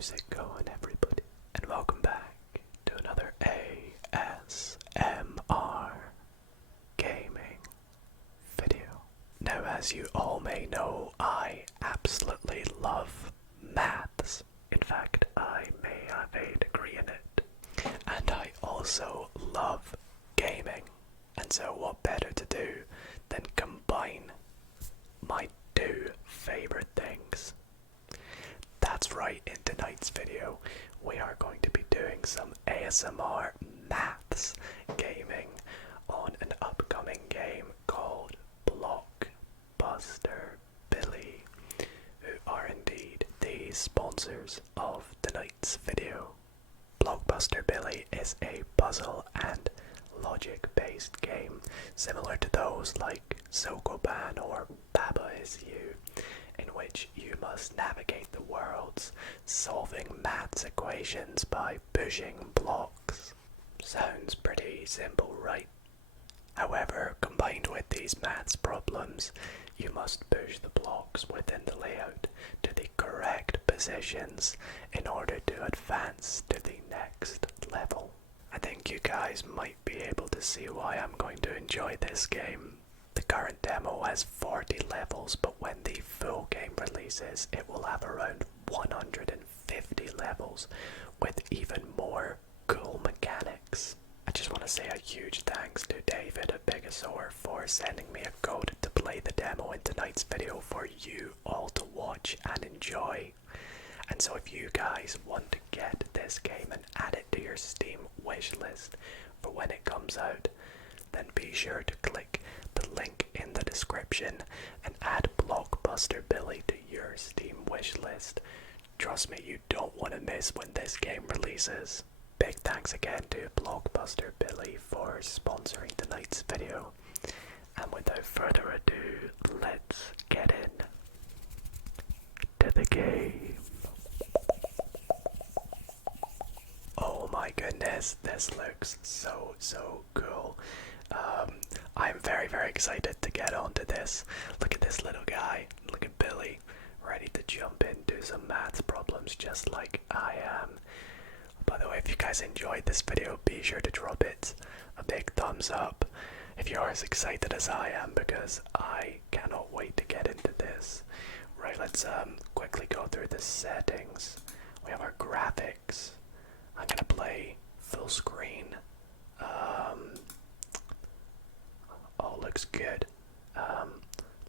How's it going, everybody? And welcome back to another ASMR gaming video. Now, as you all may know, I absolutely love maths. In fact, I may have a degree in it. And I also love gaming. And so what better to do than combine my two favorite things? That's right, in tonight's video we are going to be doing some ASMR maths gaming on an upcoming game called Blockbuster Billy, who are indeed the sponsors of tonight's video. Blockbuster Billy is a puzzle and logic based game similar to those like Sokoban or Baba Is You, in which you must navigate the worlds, solving maths equations by pushing blocks. Sounds pretty simple, right? However, combined with these maths problems, you must push the blocks within the layout to the correct positions in order to advance to the next level. I think you guys might be able to see why I'm going to enjoy this game. The current demo has 40 levels, but when the full game releases, it will have around 150 levels with even more cool mechanics. I just want to say a huge thanks to David Abigasaur for sending me a code to play the demo in tonight's video for you all to watch and enjoy. And so if you guys want to get this game and add it to your Steam wishlist for when it comes out, then be sure to click the link in the description and add Blockbuster Billy to your Steam wishlist. Trust me, you don't want to miss when this game releases. Big thanks again to Blockbuster Billy for sponsoring tonight's video. And without further ado, let's get in to the game. Oh my goodness, this looks so cool. I'm very excited to get onto this. Look at this little guy. Look at Billy, ready to jump into some maths problems just like I am. By the way, if you guys enjoyed this video, be sure to drop it a big thumbs up if you're as excited as I am, because I cannot wait to get into this. Right, let's quickly go through the settings. We have our graphics. I'm gonna play full screen. All looks good.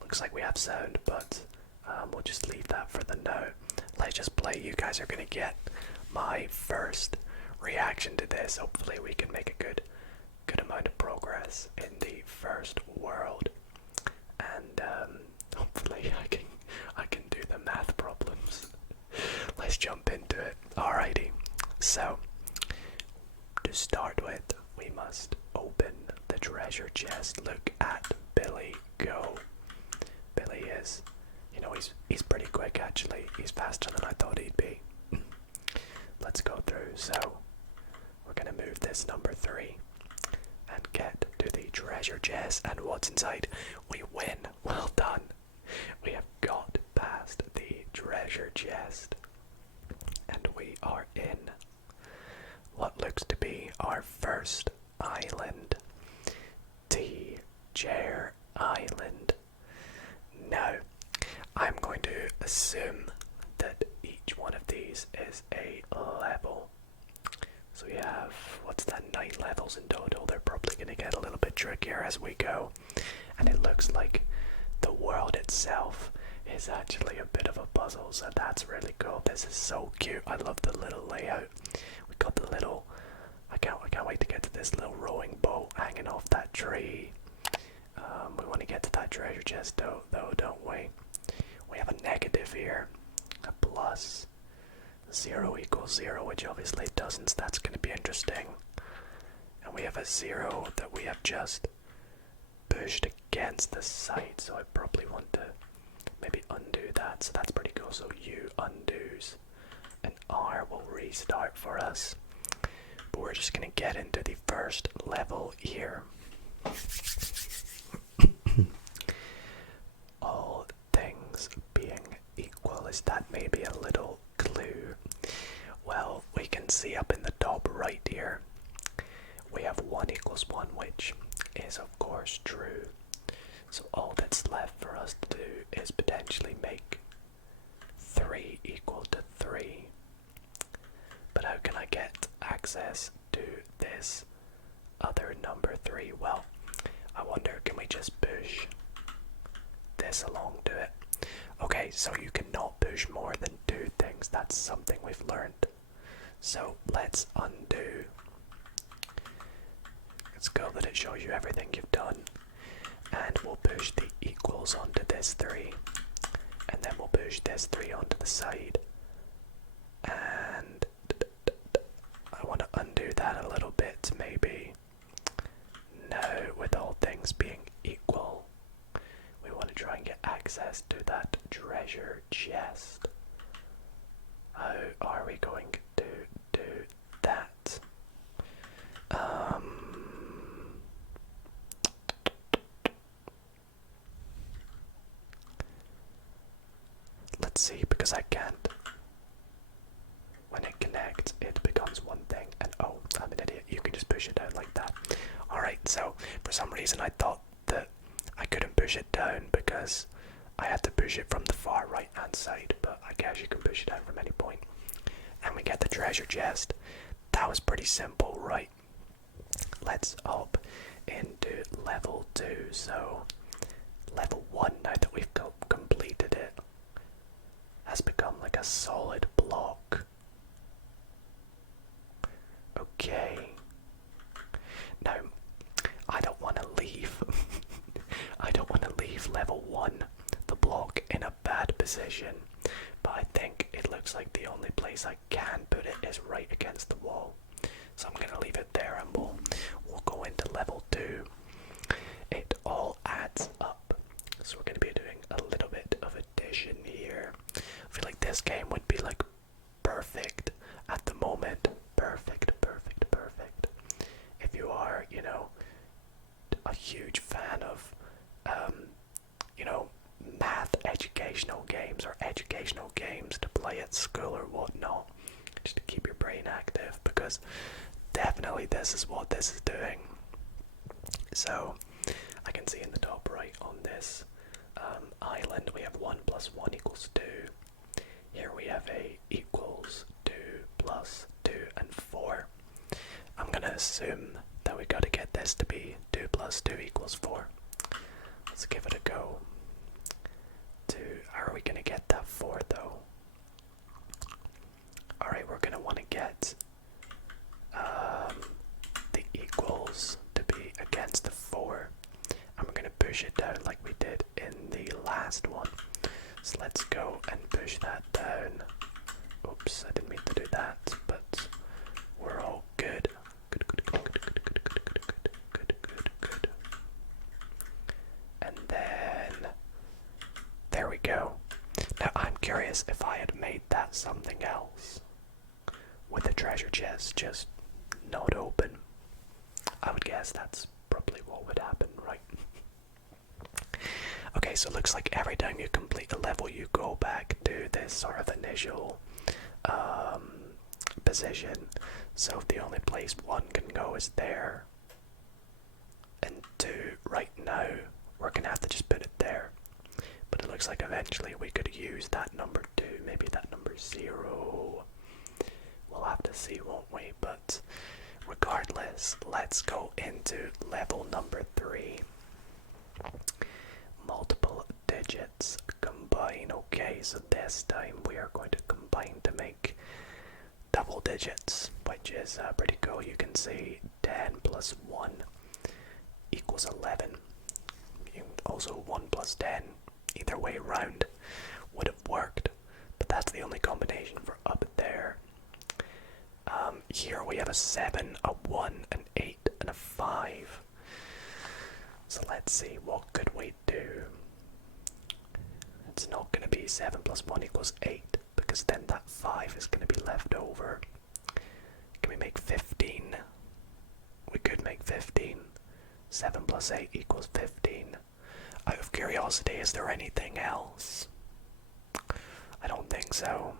Looks like we have sound, but we'll just leave that for the now. Let's just play. You guys are gonna get my first reaction to this. Hopefully we can make a good amount of progress in the first world, and hopefully I can do the math problems. Let's jump into it. Alrighty. So to start with, we must open the treasure chest. Look at Billy go. Billy is, he's pretty quick actually. He's faster than I thought he'd be. Let's go through. So we're gonna move this number 3 and get to the treasure chest, and what's inside? We win. Well done. We have got past the treasure chest and we are in what looks to be our first island, T-Chair Island. Now, I'm going to assume that each one of these is a level. So we have, what's that, 9 levels in total. They're probably going to get a little bit trickier as we go. And it looks like the world itself is actually a bit of a puzzle, so that's really cool. This is so cute. I love the little layout. We got the little, I can't wait to get to this little rowing boat hanging off that tree. We want to get to that treasure chest though, don't we? We have a negative here, a plus. 0 equals 0, which obviously doesn't, so that's going to be interesting. And we have a 0 that we have just pushed against the side, so I probably want to maybe undo that, so that's pretty cool. So U undoes and R will restart for us. But we're just going to get into the first level here. All things being equal, is that maybe a little clue? which is of course true. So all that's left for us to do is potentially make 3 equal to 3. But how can I get access to this other number 3? Well, I wonder, can we just push this along to it? Okay, so you cannot push more than 2 things. That's something we've learned. So let's undo. It's cool that it shows you everything you've done. And we'll push the equals onto this 3. And then we'll push this 3 onto the side. And I want to undo that a little bit, maybe. Now, with all things being equal, we want to try and get access to that treasure chest. How are we going to do that? Let's see, because I can't. When it connects, it becomes one thing, and oh, I'm an idiot. You can just push it down like that. Alright, so for some reason I thought that I couldn't push it down because I had to push it from the far right hand side, but I guess you can push it down from any point. And we get the treasure chest. That was pretty simple, right? Let's hop into level 2. So level 1, now that we've completed it, has become like a solid block. Okay. Now, I don't want to leave. I don't want to leave level 1, the block, in a bad position. But I think it looks like the only place I can put it is right against the wall. So I'm going to leave it there and we'll go into level 2. It all adds up. So we're going to be doing a little bit of addition here. I feel like this game would be like perfect at the moment. Perfect, perfect, perfect. If you are, you know, a huge fan of, you know, math educational games or educational games to play at school or whatnot, just to keep your brain active, because definitely this is what this is doing. So I can see in the top right on this island we have 1 + 1 = 2. Here we have a equals 2 + 2 and 4. I'm gonna assume that we gotta get this to be 2 + 2 = 4. Let's give it a go. How are we gonna get that 4 though? Alright, we're gonna want to get the equals to be against the 4. And we're gonna push it down like we did in the last one. So let's go and push that down. Oops, I didn't mean to do that, but we're all good. Good, good, good, good, good, good, good, good, good, good, good. And then there we go. Now I'm curious if I had made that something else with the treasure chest just not open. I would guess that's probably what would happen, right? Okay, so it looks like every time you complete a level you go back to this sort of initial position. So the only place 1 can go is there, and 2 right now we're gonna have to just put it there. But it looks like eventually we could use that number 2, maybe that number 0. We'll have to see, won't we? But regardless, let's go into level number 3. Multiple digits combine. Okay, so this time we are going to combine to make double digits, which is pretty cool. You can see 10 + 1 = 11. Also 1 + 10, either way around, would have worked, but that's the only combination for up there. Here we have a 7, a 1, an 8, and a 5. So let's see, what could we do? It's not going to be 7 + 1 = 8, because then that 5 is going to be left over. Can we make 15? We could make 15. 7 + 8 = 15. Out of curiosity, is there anything else? I don't think so.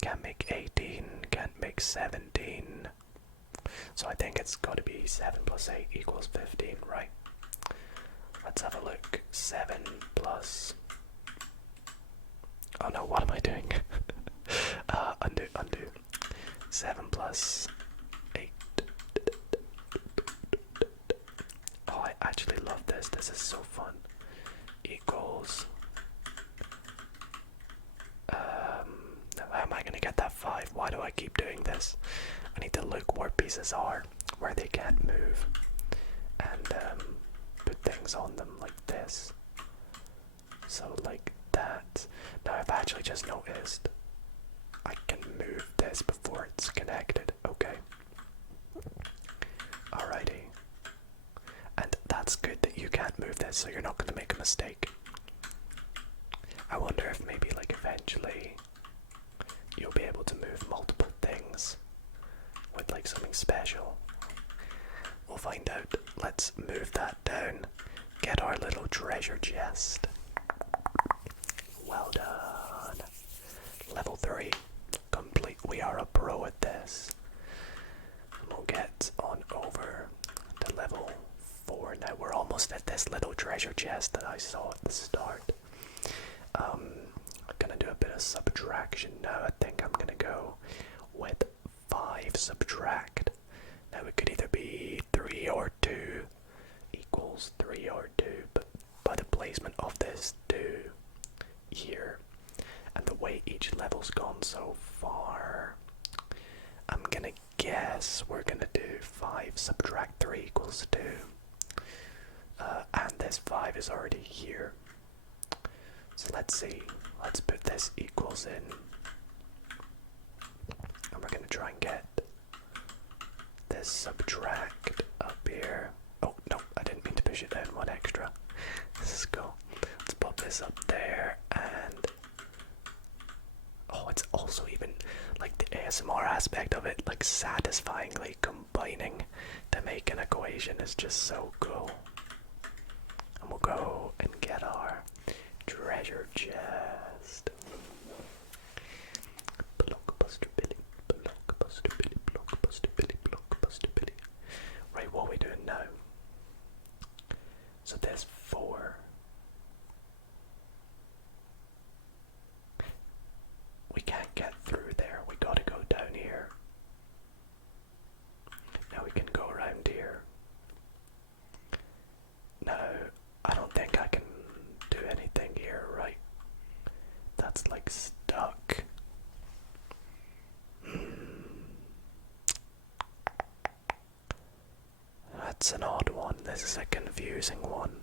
Can't make 18, can't make 17. So I think it's got to be 7 plus 8 equals 15, right? Let's have a look. 7 plus... Oh no, what am I doing? Undo. 7 plus 8. Oh, I actually love this. This is so fun. Equals... how am I going to get that 5? Why do I keep doing this? I need to look where pieces are, where they can't move, and put things on them like this. So like that. Now I've actually just noticed I can move this before it's connected. Okay. Alrighty. And that's good that you can't move this, so you're not going to make a mistake. I wonder if maybe like eventually you'll be able to move multiple things with like something special. We'll find out. Let's move that down. Get our little treasure chest. Well done. Level 3 complete. We are a pro at this. We'll get on over to level 4. Now we're almost at this little treasure chest that I saw at the start. I'm gonna do a bit of subtraction now. I think I'm gonna go with 5 subtract. Now it could either be 3 or 2 equals 3 or 2, but by the placement of this 2 here and the way each level's gone so far, I'm gonna guess we're gonna do 5 subtract 3 equals 2. And this 5 is already here. So let's see. Let's put this equals in. And we're gonna try and get this subtract up here. Oh, no, I didn't mean to push it down one extra. This is cool. Let's pop this up there, and oh, it's also even like the ASMR aspect of it, like satisfyingly combining to make an equation is just so cool. And we'll go and get our treasure chest. Blockbuster Billy, Blockbuster Billy, Blockbuster Billy, Blockbuster Billy. Right, what are we doing now? So there's 4. We can't get through there. We gotta go down here. Now we can go around here. No, I don't think I can do anything here, right? That's like stuck. That's an odd one. This is a confusing one.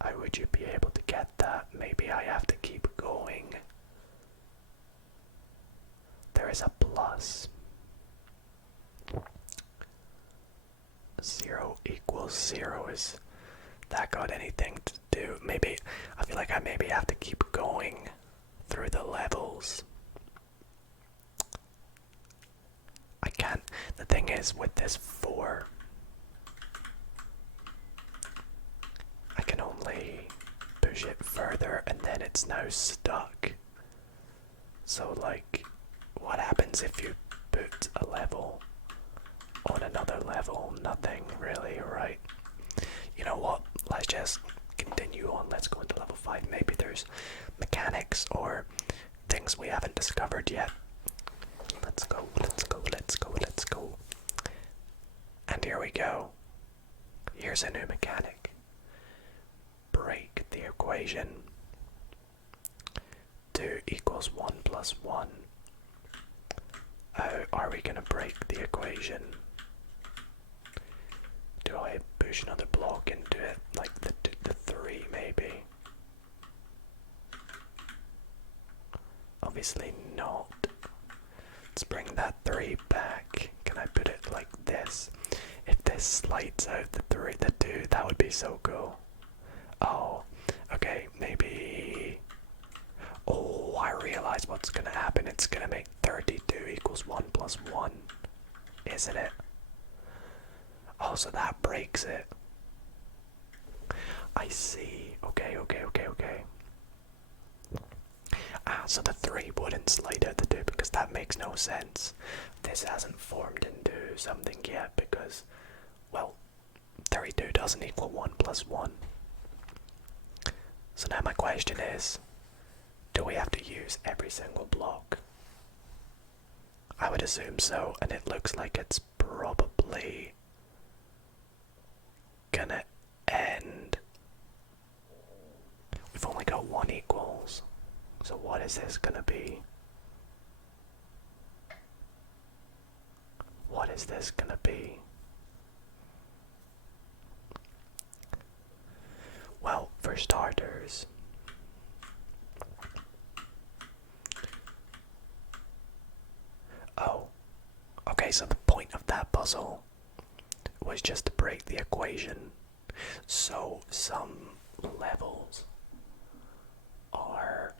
How would you be able to get that? Maybe I have to keep going. There is a plus. 0 equals 0. Is that got anything to do? Maybe, I feel like I maybe have to keep going through the levels. I can't. The thing is, with this 4, I can only push it further and then it's now stuck. So like, what happens if you put a level on another level? Nothing really, right? You know what? Let's just continue on. Let's go into level 5. Maybe there's mechanics or things we haven't discovered yet. Let's go, let's go, let's go, let's go. And here we go. Here's a new mechanic. Break the equation. 2 equals 1 plus 1. How are we going to break the equation? Do I push another block into it? Like the 3 maybe? Obviously not. Let's bring that 3 back. Can I put it like this? If this slides out the 2, that would be so cool. Oh, okay, maybe... Oh, I realize what's gonna happen. It's gonna make 32 equals 1 plus 1, isn't it? Oh, so that breaks it. I see. Okay. so the 3 wouldn't slide out the 2 because that makes no sense. This hasn't formed into something yet because, well, 32 doesn't equal 1 plus 1. So now my question is, do we have to use every single block? I would assume so, and it looks like it's probably gonna end. We've only got 1 equals, so what is this gonna be? What is this gonna be? Well, for starters, oh, okay, so the point of that puzzle was just to break the equation. So some levels are,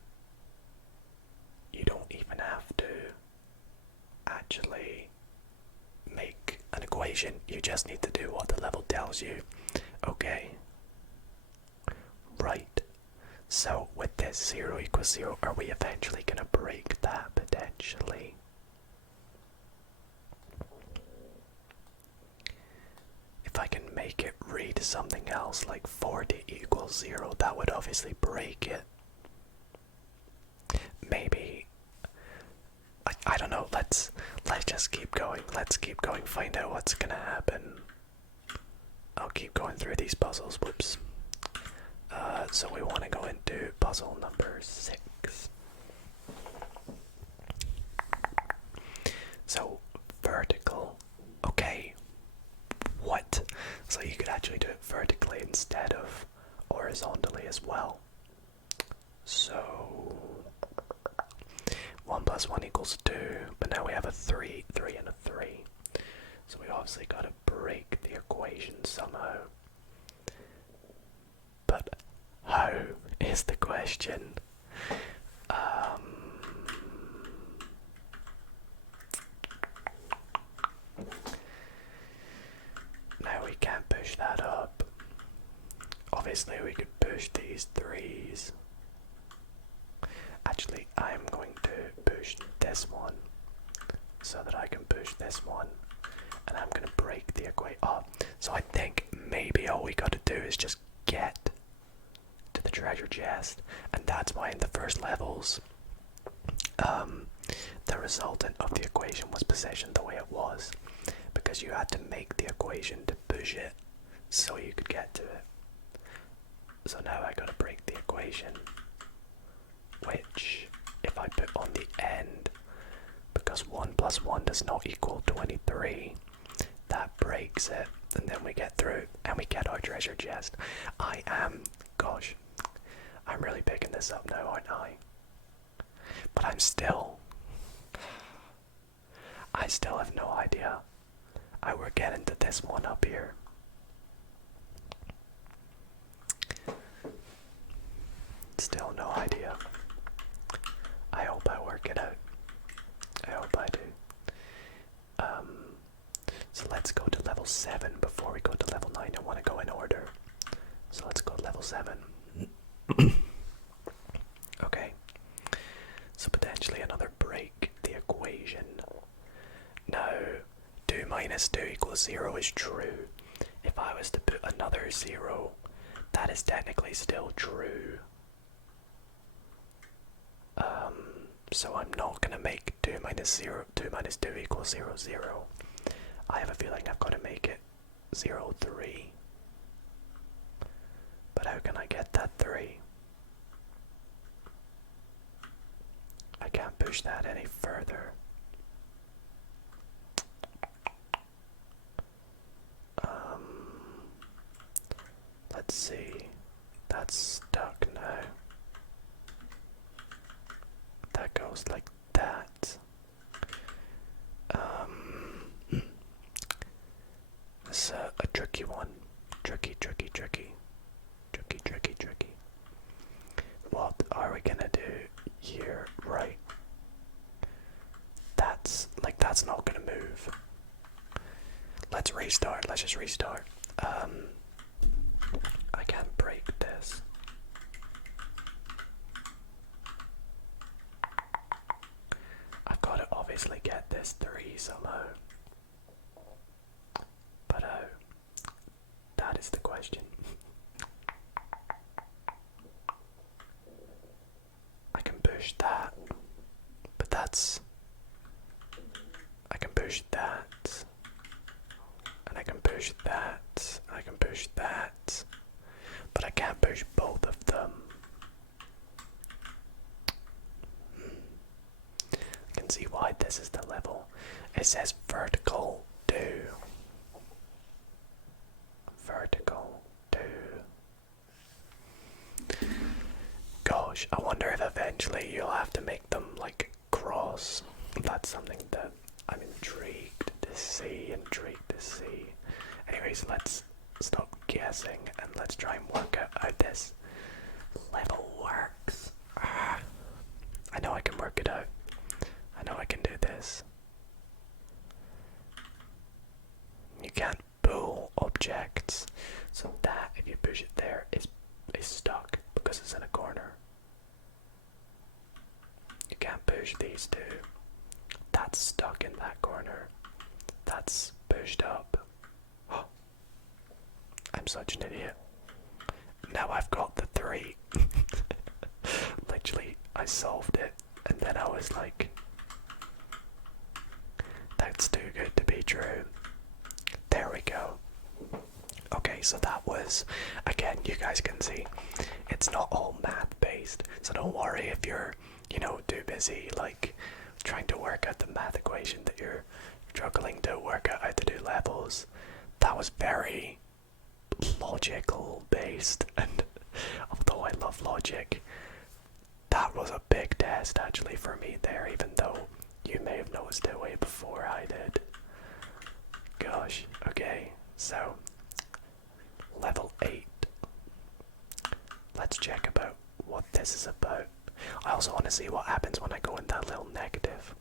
you don't even have to actually make an equation, you just need to do what the level tells you. Okay. Right. So with this 0 equals 0, are we eventually gonna break that potentially? If I can make it read something else like 40 equals 0, that would obviously break it. Maybe, I don't know, let's just keep going. Let's keep going, find out what's gonna happen. I'll keep going through these puzzles, whoops. So we want to go into puzzle number 6. So, vertical. Okay. What? So you could actually do it vertically instead of horizontally as well. So 1 plus 1 equals 2, but now we have a 3, 3 and a 3. So we obviously got to break the equation somehow. But how is the question? Now we can't push that up. Obviously we could push these 3s. Actually, I'm going to push this one so that I can push this one, and I'm going to break the equation. Oh, so I think maybe all we got to do is just get to the treasure chest, and that's why in the first levels the resultant of the equation was positioned the way it was, because you had to make the equation to push it so you could get to it. So now I gotta break the equation, which if I put on the end, because 1 plus 1 does not equal 23, that breaks it, and then we get through and we get our treasure chest. Gosh, I'm really picking this up now, aren't I? But I still have no idea how we're getting to this one up here. Still no idea. I hope I work it out. I hope I do. So let's go to level 7 before we go to level 9. I want to go in order. So let's go to level 7. Okay. So potentially another break the equation. Now, 2 minus 2 equals 0 is true. If I was to put another 0, that is technically still true. So I'm not gonna make 2 minus 2 equals 0, 0. I have a feeling I've got to make it 0, 3. But how can I get that 3? I can't push that any further. Let's see. That's stuck now. That goes like that. This is a tricky one. Tricky. What are we gonna do here? Right. That's not gonna move. Let's restart. Let's just restart. I can't break this. obviously get this 3 somehow. But that is the question. I can push that, but that's... I can push that, and I can push that, I can push that, but I can't push both of them. I can see why this is the level. It says vertical 2. Vertical 2. Gosh, I wonder if eventually you'll have to make them like cross. That's something that I'm intrigued to see, Anyways, let's stop guessing and let's try and work out how this level works. I know I can work it out. I know I can do this. You can't pull objects, so that, if you push it there, is stuck because it's in a corner. You can't push these two. That's stuck in that corner. That's pushed up. Oh, I'm such an idiot. Now I've got the 3. Literally, I solved it, and then I was like, that's too good to be true. There we go. Okay, so that was, again, you guys can see, it's not all math based, so don't worry if you're, too busy, like, trying to work out the math equation that you're struggling to work out how to do levels. That was very logical based, and although I love logic, that was a big test actually for me there, even though you may have noticed it way before I did. Gosh, okay, so level 8. Let's check about what this is about. I also want to see what happens when I go in that little negative.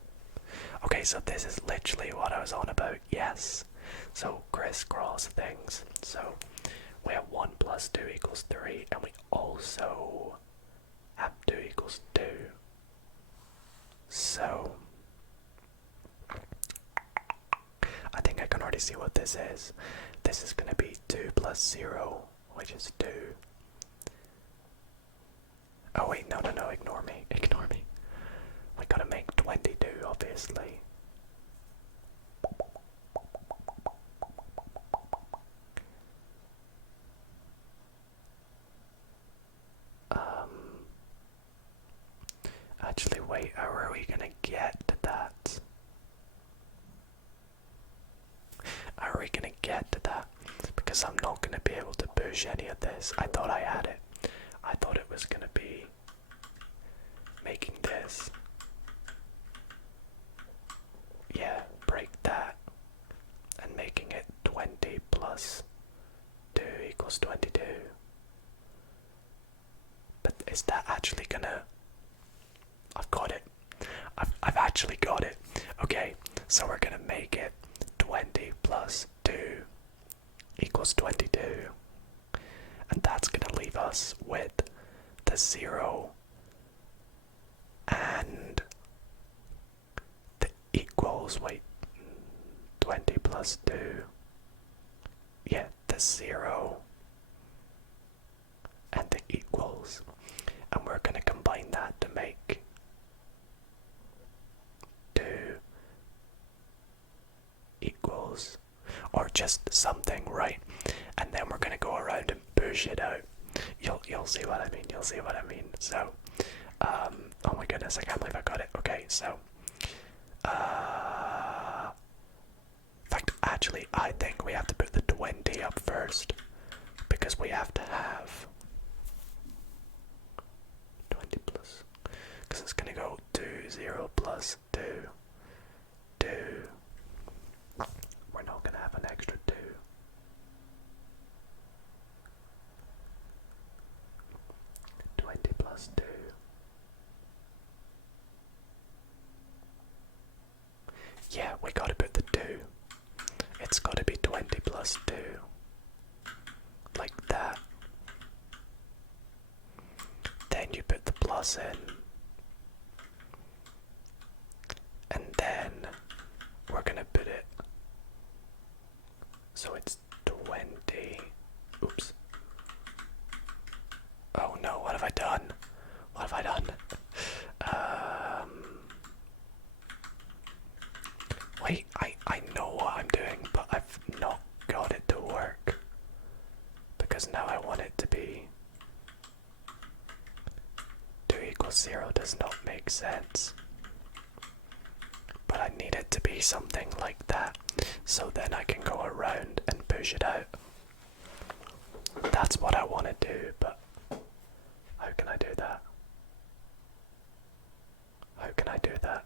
Okay, so this is literally what I was on about, yes. So crisscross things. So we have 1 plus 2 equals 3, and we also have 2 equals 2. So I think I can already see what this is. This is going to be 2 plus 0, which is 2. Oh wait, no, ignore me. We gotta make 22, obviously. Actually, wait, how are we gonna get to that? How are we gonna get to that? Because I'm not gonna be able to push any of this. I thought I had it. I thought it was gonna be making this. Yeah, break that. And making it 20 plus 2 equals 22. But is that actually gonna... I've got it. I've actually got it. Okay, so we're gonna make it 20 plus 2 equals 22. And that's gonna leave us with the 0 and the equals, wait, 20 plus 2, yeah, the 0 and the equals, and we're gonna combine that to make 2 equals, or just something, right? And then we're gonna go around and push it out. You'll see what I mean, So, oh my goodness, I can't believe I got it. Okay, so, in fact, actually, I think we have to put the 20 up first, because we have to have 20 plus, because it's gonna go 2, 0 plus 2, 2. We're not gonna have an extra 2. 20 plus 2. Yeah, we gotta put the 2. It's gotta be 20 plus 2. Like that. Then you put the plus in. And then because now I want it to be 2 equals 0 does not make sense. But I need it to be something like that, so then I can go around and push it out. That's what I want to do, but how can I do that? How can I do that?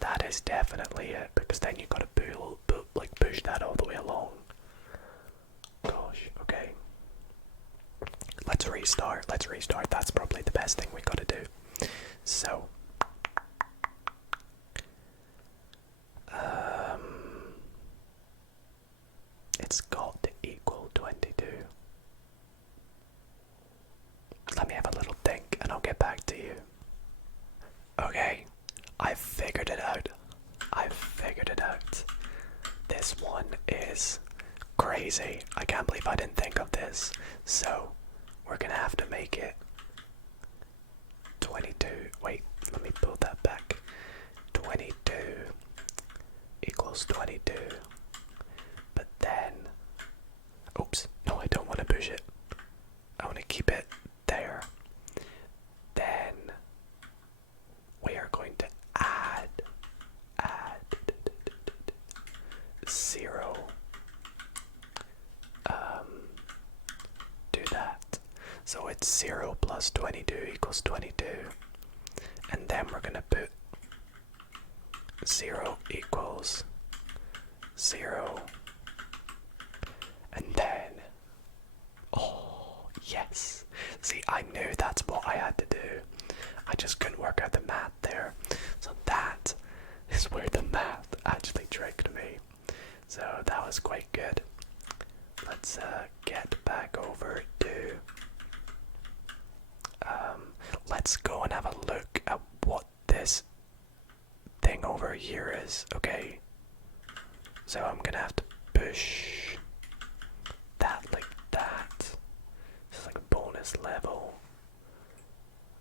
That is definitely it, because then you gotta push that all the way along. Gosh, okay. Let's restart. That's probably the best thing we gotta do. So, it's got to equal 22. Let me have a little think and I'll get back to you. Okay, I've figured it out. This one is crazy. I can't believe I didn't think of this. So, we're gonna have to make it 22. Wait, let me pull that back. 22 equals 22. But then, oops, no, I don't want to push it. I want to keep it there. Then we are going to add 0. Do that. So it's 0 plus 22 equals 22. And then we're going to put 0 equals 0. And then, oh, yes. See, I knew that's what I had to do. I just couldn't work out the math there. So that is where the math actually tricked me. So that was quite good. Let's get back over to... let's go and have a look at what this thing over here is, okay? So I'm gonna have to push that like that. This is like a bonus level.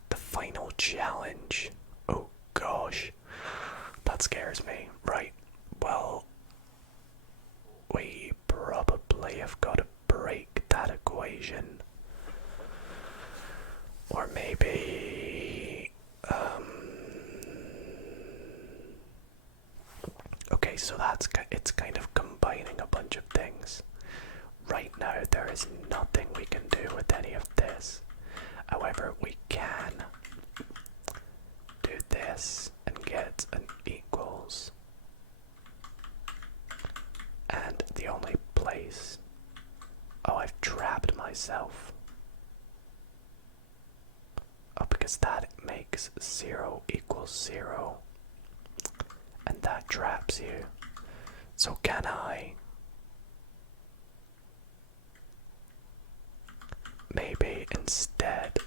The final challenge. Oh gosh. That scares me. Right. Well, we probably have got to break that equation. Or maybe... okay, so it's kind of combining a bunch of things. Right now, there is nothing we can do with any of this. However, we can do this and get an equals. And the only place... Oh, I've trapped myself. Oh, because that makes 0 equals 0. And that traps you. So can I maybe instead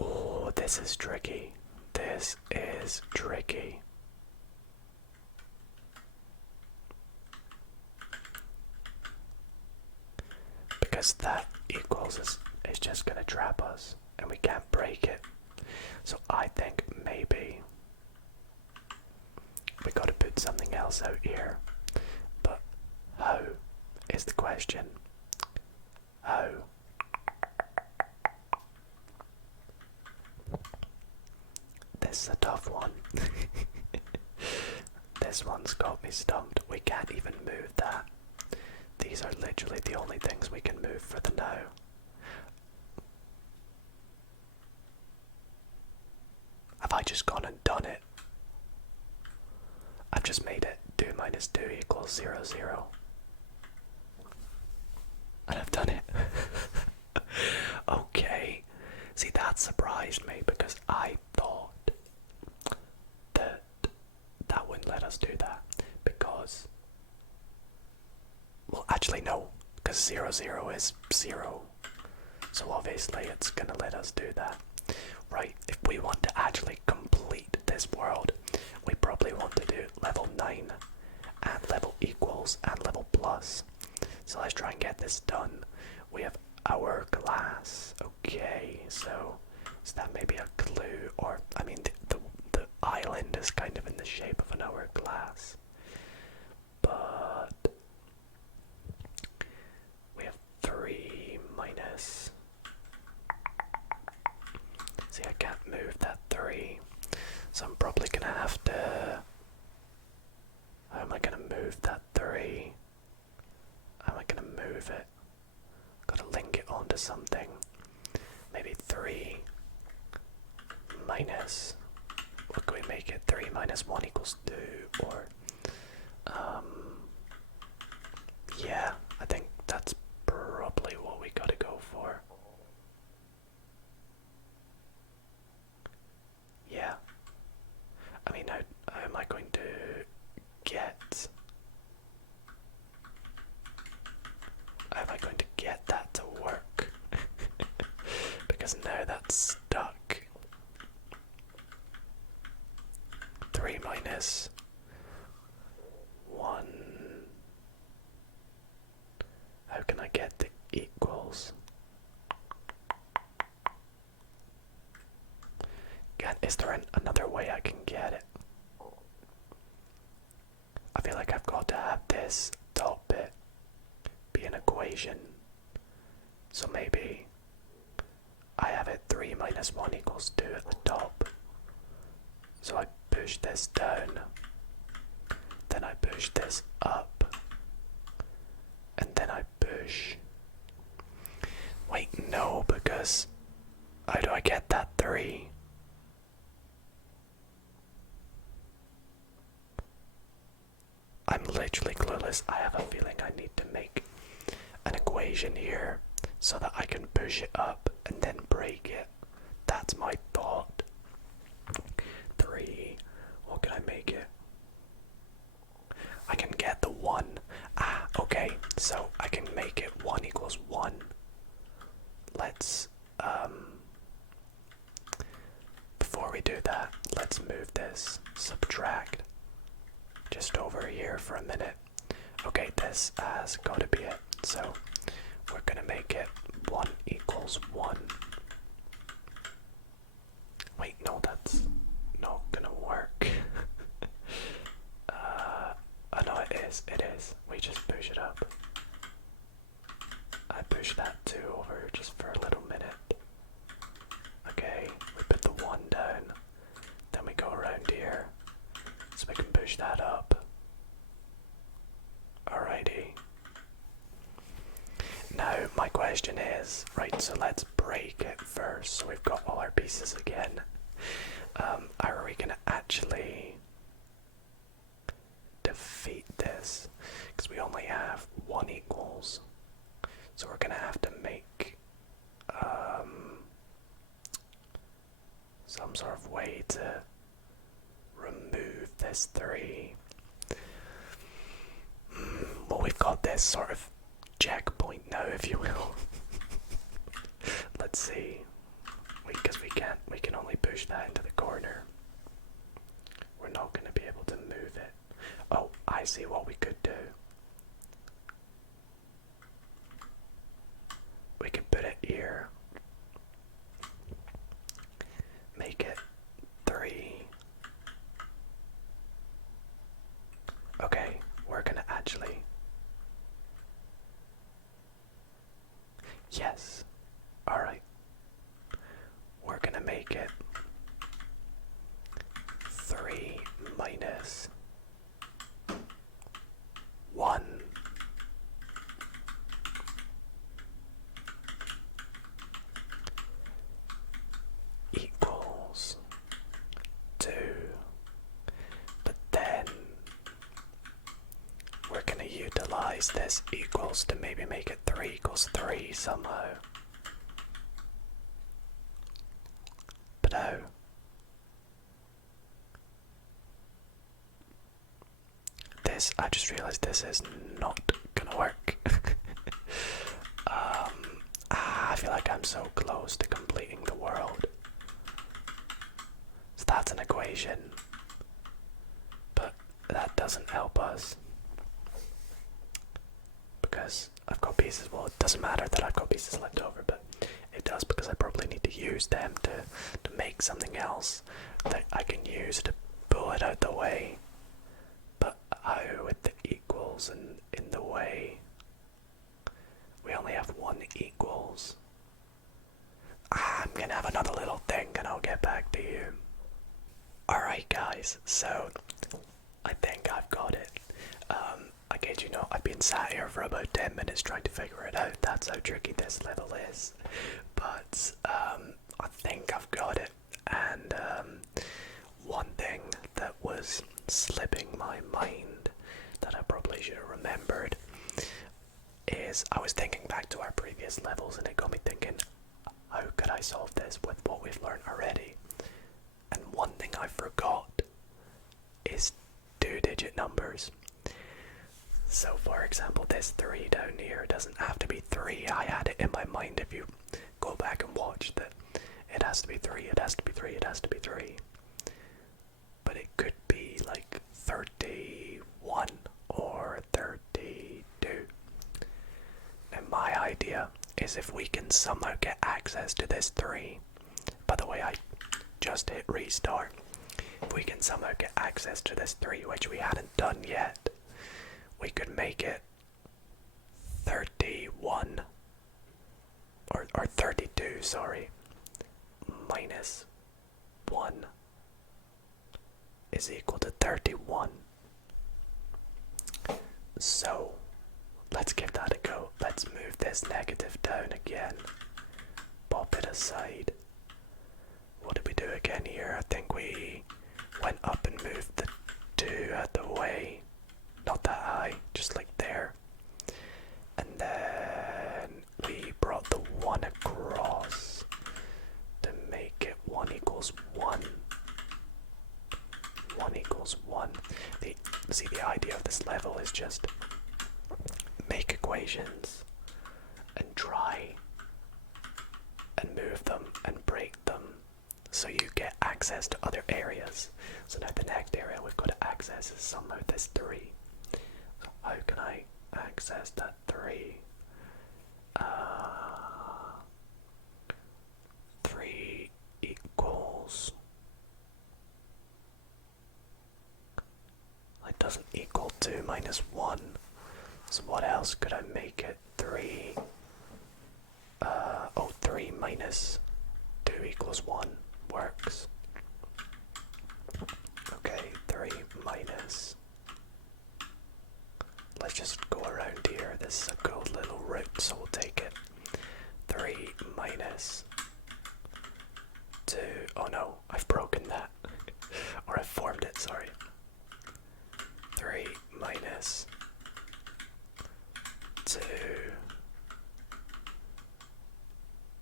oh, this is tricky. This is tricky. Because that equals is just gonna trap us and we can't break it. So I think maybe we gotta put something else out here. But how is the question? How? This is a tough one. This one's got me stumped. We can't even move that. These are literally the only things we can move for the now. Have I just gone and done it? I've just made it 2 minus 2 equals 0, 0. And I've done it. Okay. See, that surprised me because I thought that that wouldn't let us do that. Because, well, actually no, because 0, 0 is 0. So obviously it's gonna let us do that. Right, if we want to actually complete this world, we probably want to do level 9 and level equals and level plus. So let's try and get this done. We have hourglass. Okay, so that may be a clue, or I mean the island is kind of in the shape of an hourglass. 3 minus 1 equals 2, or yeah, I think that's probably what we gotta go for. Yeah. I mean, how am I going to get... How am I going to get that to work? Because now that's stuck. 3 minus 1. How can I get the equals? Is there another way I can get it? I feel like I've got to have this top bit be an equation. So maybe I have it 3 minus 1 equals 2 at the top. So I push this down, then I push this up, and then I push... Wait, no, because how do I get that 3? I'm literally clueless. I have a feeling I need to make an equation here so that I can push it up and then break it. That's my thought. 3. What can I make it? I can get the 1. Ah, okay. So I can make it 1 equals 1. Let's, before we do that, let's move this. Subtract. Just over here for a minute. Okay, this has got to be it. So we're going to make it 1 equals 1. Wait, no, that's not going to work. Oh no, it is. We just push it up. I push that 2 over just for a little minute. Okay, we put the 1 down. Then we go around here. So we can push that up. Alrighty. Now my question is, right, so let's break it first. So we've got all our pieces again. Are we gonna actually defeat this? Because we only have 1 equals. So we're gonna have to make some sort of way to remove this 3. Well, we've got this sort of checkpoint now, if you will. Let's see. Because we can only push that into the corner. We're not going to be able to move it. Oh, I see what we could do. We could put it here. Make it 3. Okay, we're gonna actually... Yes. Alright. We're gonna make it 3 minus 1. Equals 2. But then we're gonna utilize this equals to maybe make it 3 equals 3 somehow. But how? I just realized this is not gonna work. I feel like I'm so close to completing the world. So that's an equation. But that doesn't help us. Because I've got pieces, well, it doesn't matter that I've got pieces left over, but it does because I probably need to use them to make something else that I can use to pull it out the way. But how with the equals and in the way? We only have 1 equals. I'm gonna have another little think and I'll get back to you. Alright guys, so I think I've got it. I kid you not, I've been sat here for about 10 minutes trying to figure it out. That's how tricky this level is. But I think I've got it. And one thing that was slipping my mind that I probably should have remembered is I was thinking back to our previous levels and it got me thinking, how could I solve this with what we've learned already? And one thing I forgot is 2-digit numbers. So for example, this 3 down here doesn't have to be 3. I had it in my mind, if you go back and watch, that it has to be 3, it has to be 3, it has to be 3. But it could be like 31 or 32. And my idea is if we can somehow get access to this 3, by the way, I just hit restart. If we can somehow get access to this 3, which we hadn't done yet, we could make it 31 or 32, sorry, minus 1 is equal to 31. So let's give that a go. Let's move this negative down again. Pop it aside. What did we do again here? I think we went up and moved the 2 out the way. Not that high, just like there. And then we brought the 1 across to make it 1 equals 1. 1 equals 1. See, the idea of this level is just make equations and try and move them and break them so you get access to other areas. So now the next area we've got to access is somehow this 3. So how can I access that 3? 3 equals... It doesn't equal 2 minus 1. So what else could I make it? 3. 3 minus 2 equals 1 works. Okay, 3 minus... Let's just go around here. This is a cool little route, so we'll take it. 3 minus 2... Oh no, I've broken that. Or I've formed it, sorry. 3 minus 2...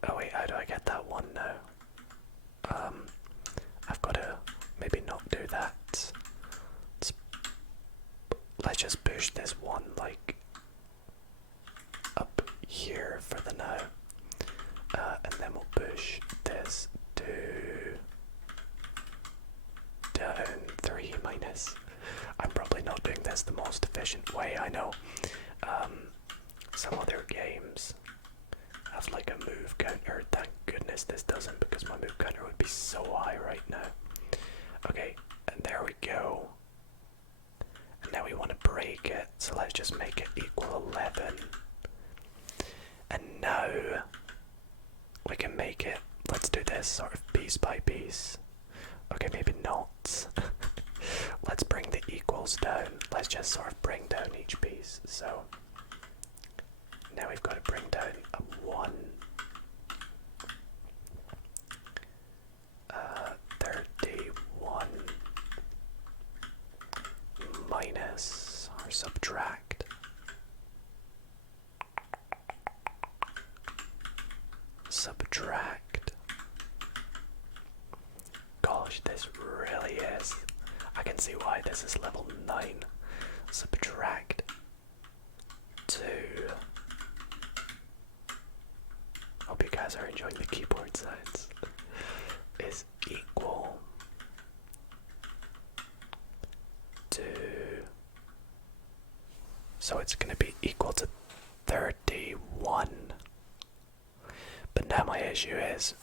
Oh wait, how do I get that 1 now? I've got to maybe not do that. Let's just push this 1 like up here for the now. And then we'll push this 2 down 3 minus. I'm probably not doing this the most efficient way, I know. Some other games have like a move counter. Thank goodness this doesn't, because my move counter would be so high right now. Okay, and there we go. And now we want to break it, so let's just make it equal 11. And now we can make it, let's do this sort of piece by piece. Okay, maybe not. Let's bring the equals down. Let's just sort of bring down each piece. So now we've got to bring down a 1. 31 minus or subtract. Subtract. Gosh, this really is. I can see why this is level 9. Subtract 2. Hope you guys are enjoying the keyboard sounds. Is equal to... So it's going to be equal to 31. But now my issue is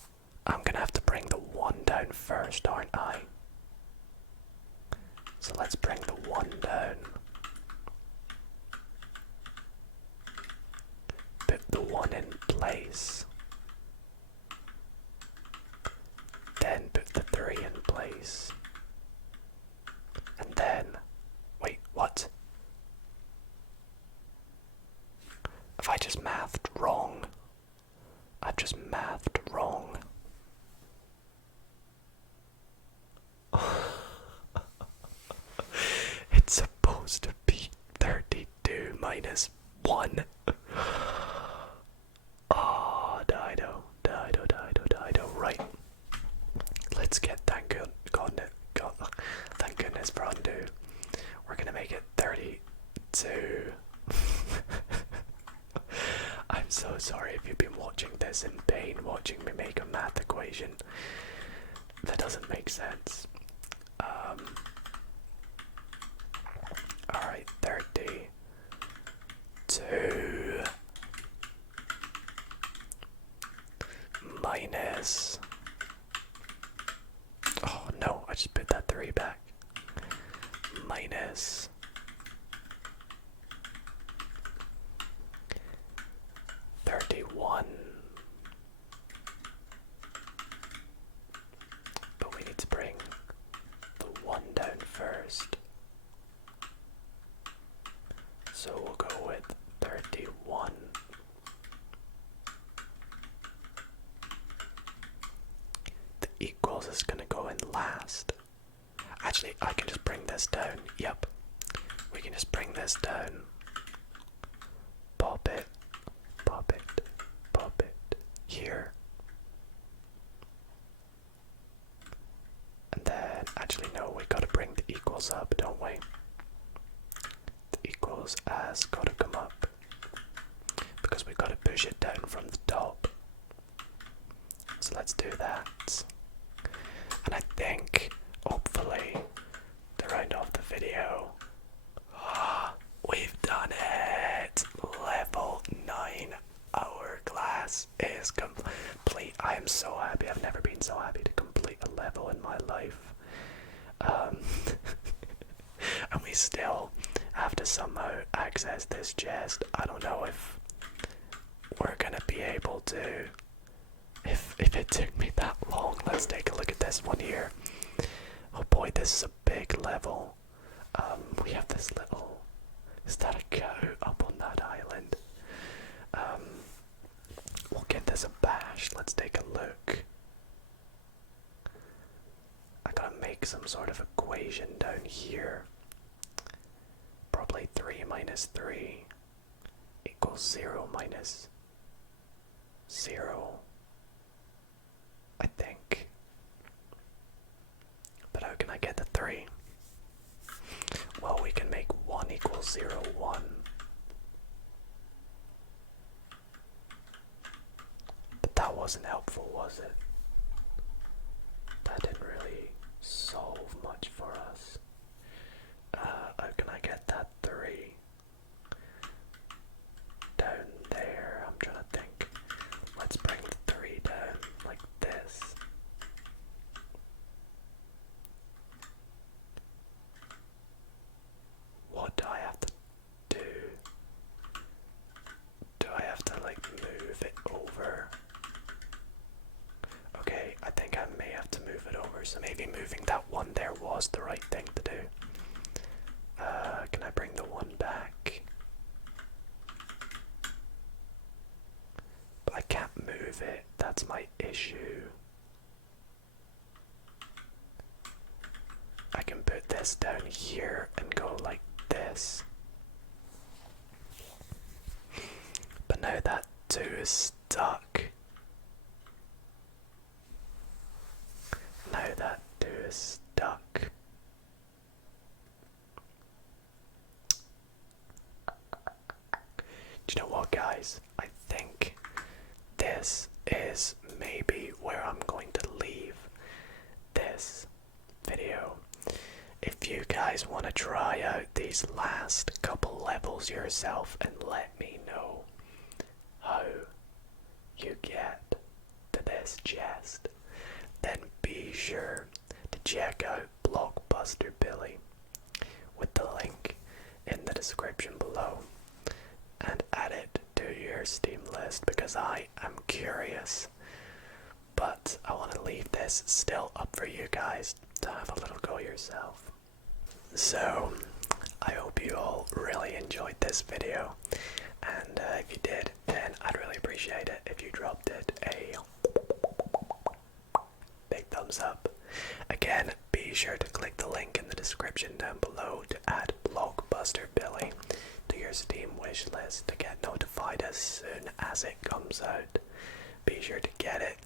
I'm going to have to bring the 1 down first, aren't I? So let's bring the 1 down. Put the 1 in place. Then put the 3 in place. And then... Wait, what? Have I just mathed wrong? I've just mathed wrong. one. Oh, Dido. Right. Let's get thank goodness for undo. We're gonna make it 32. I'm so sorry if you've been watching this in pain, watching me make a math equation. That doesn't make sense. Alright, 32 minus. Oh no, I just put that 3 back. Minus 31. But we need to bring the 1 down first. So we'll go with 31. The equals is gonna go in last. Actually, I can just bring this down. Yep. We can just bring this down. Pop it. Pop it. Pop it. Here. And then, actually no, we gotta bring the equals up, don't we? The equals has gotta come up. Because we gotta push it down from the top. So let's do that. And I think, hopefully, to round off the video, we've done it! Level 9 hourglass is complete. I am so happy. I've never been so happy to complete a level in my life. And we still have to somehow access this chest. I don't know if we're gonna be able to. If it took me that long, let's take a look at this one here. Oh boy, this is a big level. We have this little. Is that a cow up on that island? We'll give this a bash. Let's take a look. I gotta make some sort of equation down here. Probably 3 minus 3 equals 0 minus 0. I think. But how can I get the 3? Well, we can make 1 equals 0, 1. But that wasn't helpful, was it? That didn't really solve much for us. How can I get that 3? Down there, I'm trying to think. Let's bring the 3 down like this. What do I have to do? Do I have to like move it over? Okay, I think I may have to move it over, so maybe moving that 1 there was the right thing to do. Can I bring the 1 back? But I can't move it, that's my issue. I can put this down here and go like this. But now that 2 is stuck. Now that 2 is stuck. Do you know what, guys? I think this is maybe where I'm going to leave this video. If you guys want to try out these last couple levels yourself and let me know how you get to this chest, then be sure to check out Blockbuster Billy with the link in the description below and add it to your Steam list because I am curious. But I want to leave this still up for you guys to have a little go yourself. So, I hope you all really enjoyed this video, and if you did, then I'd really appreciate it if you dropped it a big thumbs up. Again, be sure to click the link in the description down below to add Blockbuster Billy to your Steam wishlist to get notified as soon as it comes out. Be sure to get it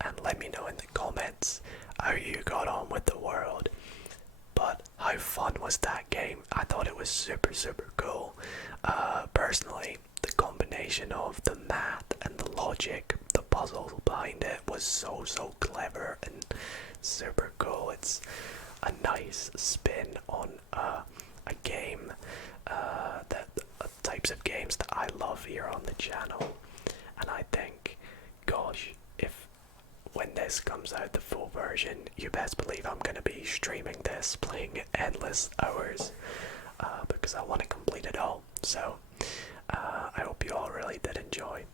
and let me know in the comments how you got on with the world. But how fun was that game? I thought it was super cool. Personally, the combination of the math and the logic, the puzzle behind it was so clever and super cool. It's a nice spin on a game, that types of games that I love here on the channel. And I think, gosh, if when this comes out, the full version, you best believe I'm going to be streaming this, playing endless hours, because I want to complete it all. So, I hope you all really did enjoy,